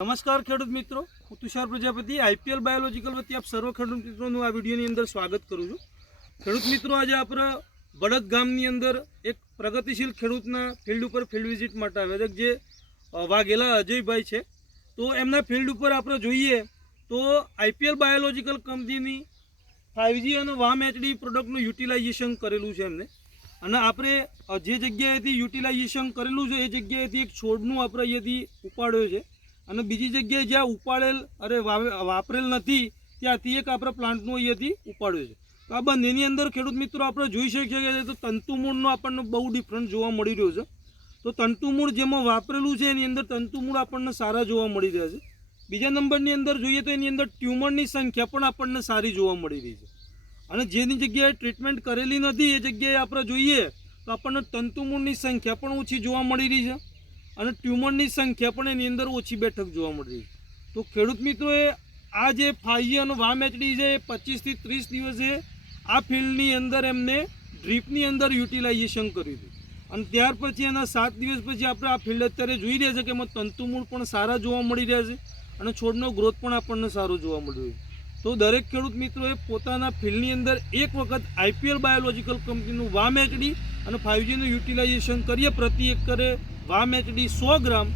નમસ્કાર ખેડૂત મિત્રો, હું તુષાર પ્રજાપતિ, આઈપીએલ બાયોલોજીકલ વતી આપ સર્વ ખેડૂત મિત્રોનું આ વિડીયોની અંદર સ્વાગત કરું છું. ખેડૂત મિત્રો, આજે આપણે બળદ ગામની અંદર એક પ્રગતિશીલ ખેડૂતના ફિલ્ડ ઉપર ફિલ્ડ વિઝિટ માટે આવ્યા જે વાઘેલા અજયભાઈ છે. તો એમના ફિલ્ડ ઉપર આપણે જોઈએ તો આઈપીએલ બાયોલોજીકલ કંપનીની ફાઇવજી અને વામ એચડી પ્રોડક્ટનું યુટિલાઇઝેશન કરેલું છે એમને. અને આપણે જે જગ્યાએથી યુટિલાઇઝેશન કરેલું છે, એ જગ્યાએથી એક છોડનું આપણે અહીંયાથી ઉપાડ્યો છે. અને બીજી જગ્યાએ જ્યાં ઉપાડેલ, અરે વાપરેલ નથી, ત્યાંથી એક આપણે પ્લાન્ટનું અહીંયાથી ઉપાડ્યો છે. તો આ બંનેની અંદર ખેડૂત મિત્રો આપણે જોઈ શકીએ કે તો તંતુમૂળનો આપણને બહુ ડિફરન્સ જોવા મળી રહ્યો છે. તો તંતુમૂળ જેમાં વાપરેલું છે, એની અંદર તંતુમૂળ આપણને સારા જોવા મળી રહ્યા છે. બીજા નંબરની અંદર જોઈએ તો એની અંદર ટ્યુમરની સંખ્યા પણ આપણને સારી જોવા મળી રહી છે. અને જેની જગ્યાએ ટ્રીટમેન્ટ કરેલી નથી, એ જગ્યાએ આપણે જોઈએ તો આપણને તંતુમૂળની સંખ્યા પણ ઓછી જોવા મળી રહી છે. અને ટ્યુમરની સંખ્યા પણ એની અંદર ઓછી બેઠક જોવા મળી તો ખેડૂત મિત્રોએ આ જે ફાઈ અને વામ એચડી છે એ પચીસથી ત્રીસ દિવસે આ ફિલ્ડની અંદર એમને ડ્રીપની અંદર યુટિલાઇઝેશન કર્યું હતું. અને ત્યાર પછી એના સાત દિવસ પછી આપણે આ ફિલ્ડ અત્યારે જોઈ રહ્યા છે કે એમાં તંતુમૂળ પણ સારા જોવા મળી રહ્યા છે અને છોડનો ગ્રોથ પણ આપણને સારો જોવા મળ્યો તો દરેક ખેડૂત મિત્રોએ પોતાના ફિલ્ડની અંદર એક વખત આઈપીએલ બાયોલોજીકલ કંપનીનું વામ એચડી અને ફાઇવજીનું યુટિલાઇઝેશન કરીએ પ્રતિ એકરે વામ એચડી સો ગ્રામ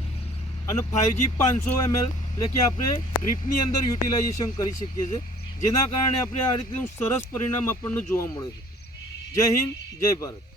અને ફાઇવજી પાંચસો એમએલ એટલે કે આપણે ડ્રીપની અંદર યુટિલાઇઝેશન કરી શકીએ છીએ. જેના કારણે આપણે આ રીતનું સરસ પરિણામ આપણને જોવા મળે છે. જય હિન્દ, જય ભારત.